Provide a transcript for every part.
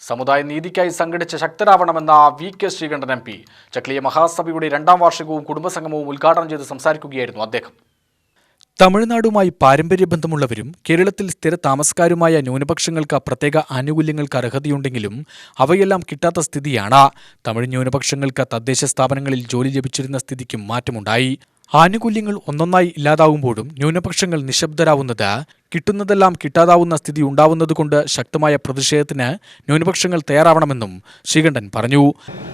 സമുദായ നീതിക്കായി സംഘടിച്ച് ശക്തരാവണമെന്ന VK. Sreekandan MP. ചക്ലിയ മഹാസഭയുടെ 2ാം വാർഷികവും കുടുംബസംഗമവും ഉദ്ഘാടനം ചെയ്ത് സംസാരിക്കുകയായിരുന്നു അദ്ദേഹം. തമിഴ്നാടുമായി പാരമ്പര്യ ബന്ധമുള്ളവരും കേരളത്തിൽ സ്ഥിര താമസക്കാരുമായ ന്യൂനപക്ഷങ്ങൾക്ക് പ്രത്യേക ആനുകൂല്യങ്ങൾക്ക് അർഹതയുണ്ടെങ്കിലും അവയെല്ലാം കിട്ടാത്ത സ്ഥിതിയാണ്. തമിഴ് ന്യൂനപക്ഷങ്ങൾക്ക് തദ്ദേശ സ്ഥാപനങ്ങളിൽ ജോലി ലഭിച്ചിരുന്ന സ്ഥിതിക്കും മാറ്റമുണ്ടായി. ആനുകൂല്യങ്ങൾ ഒന്നൊന്നായി ഇല്ലാതാവുമ്പോഴും ന്യൂനപക്ഷങ്ങൾ നിശബ്ദരാവുന്നത്, കിട്ടുന്നതെല്ലാം കിട്ടാതാവുന്ന സ്ഥിതി ഉണ്ടാവുന്നതുകൊണ്ട് ശക്തമായ പ്രതിഷേധത്തിന് ന്യൂനപക്ഷങ്ങൾ തയ്യാറാവണമെന്നും ശ്രീകണ്ഠൻ പറഞ്ഞു.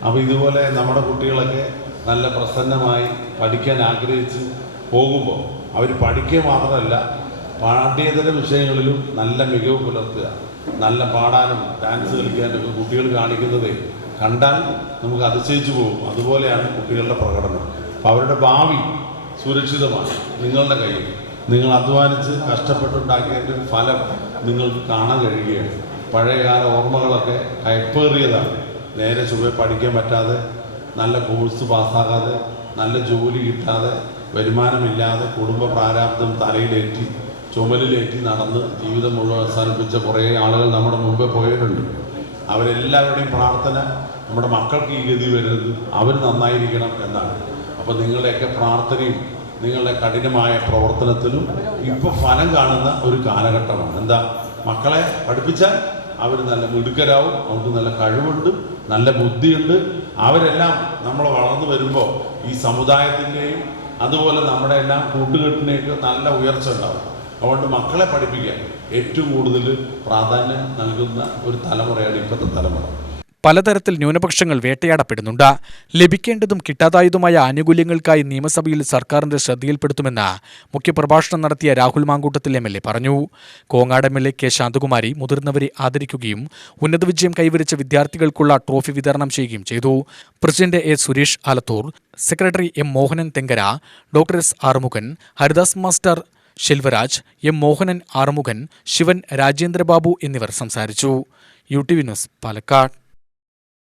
അപ്പോൾ ഇതുപോലെ നമ്മുടെ കുട്ടികളൊക്കെ നല്ല പ്രസന്നമായി പഠിക്കാൻ ആഗ്രഹിച്ച് പോകുമ്പോൾ അവർ പഠിക്കുക മാത്രമല്ല പാഠ്യേതര വിഷയങ്ങളിലും നല്ല മികവ് പുലർത്തുക, നല്ല പാടാനും ഡാൻസ് കളിക്കാനൊക്കെ കുട്ടികൾ കാണിക്കുന്നത് കണ്ടാൽ നമുക്ക് അതിശയിച്ചു പോകും. അതുപോലെയാണ് കുട്ടികളുടെ പ്രകടനം. അപ്പോൾ അവരുടെ ഭാവി സുരക്ഷിതമാണ് നിങ്ങളുടെ കയ്യിൽ. നിങ്ങൾ അധ്വാനിച്ച് കഷ്ടപ്പെട്ടുണ്ടാക്കിയതിൻ്റെ ഫലം നിങ്ങൾക്ക് കാണാൻ കഴിയുകയാണ്. പഴയകാല ഓർമ്മകളൊക്കെ കയ്പേറിയതാണ്. നേരെ ചൊവ്വേ പഠിക്കാൻ പറ്റാതെ, നല്ല കോഴ്സ് പാസ്സാകാതെ, നല്ല ജോലി കിട്ടാതെ, വരുമാനമില്ലാതെ, കുടുംബ പ്രാരാബ്ദം തലയിലേറ്റി ചുമലിലേറ്റി നടന്ന് ജീവിതം മുഴുവൻ അവസാനിപ്പിച്ച കുറേ ആളുകൾ നമ്മുടെ മുമ്പേ പോയിട്ടുണ്ട്. അവരെല്ലാവരുടെയും പ്രാർത്ഥന നമ്മുടെ മക്കൾക്ക് ഈ ഗതി വരരുത്, അവർ നന്നായിരിക്കണം എന്നാണ്. അപ്പോൾ നിങ്ങളുടെയൊക്കെ പ്രാർത്ഥനയും നിങ്ങളുടെ കഠിനമായ പ്രവർത്തനത്തിലും ഇപ്പോൾ ഫലം കാണുന്ന ഒരു കാലഘട്ടമാണ്. എന്താ, മക്കളെ പഠിപ്പിച്ചാൽ അവർ നല്ല മിടുക്കരാവും, അവർക്ക് നല്ല കഴിവുണ്ട്, നല്ല ബുദ്ധിയുണ്ട്. അവരെല്ലാം നമ്മൾ വളർന്നു വരുമ്പോൾ ഈ സമുദായത്തിൻ്റെയും അതുപോലെ നമ്മുടെ എല്ലാം കൂട്ടുകെട്ടിനെയൊക്കെ നല്ല ഉയർച്ച ഉണ്ടാവും. അതുകൊണ്ട് മക്കളെ പഠിപ്പിക്കാൻ ഏറ്റവും കൂടുതൽ പ്രാധാന്യം നൽകുന്ന ഒരു തലമുറയാണ് ഇപ്പോഴത്തെ തലമുറ. പലതരത്തിൽ ന്യൂനപക്ഷങ്ങൾ വേട്ടയാടപ്പെടുന്നുണ്ട്. ലഭിക്കേണ്ടതും കിട്ടാതായതുമായ ആനുകൂല്യങ്ങൾക്കായി നിയമസഭയിൽ സർക്കാരിന്റെ ശ്രദ്ധയിൽപ്പെടുത്തുമെന്ന് മുഖ്യപ്രഭാഷണം നടത്തിയ രാഹുൽ മാങ്കൂട്ടത്തിൽ എം.എൽ.എ. പറഞ്ഞു. കോങ്ങാട് എം.എൽ.എ. കെ. ശാന്തകുമാരി മുതിർന്നവരെ ആദരിക്കുകയും ഉന്നത വിജയം കൈവരിച്ച വിദ്യാർത്ഥികൾക്കുള്ള ട്രോഫി വിതരണം ചെയ്യുകയും ചെയ്തു. President A. Suresh Alathur, secretary M. Mohanan Thenkara, doctor S. Arumukhan, Haridas master, Selvaraj, M. Mohanan Arumukhan, Sivan Rajendrababu എന്നിവർ സംസാരിച്ചു. UTV news, Palakkad.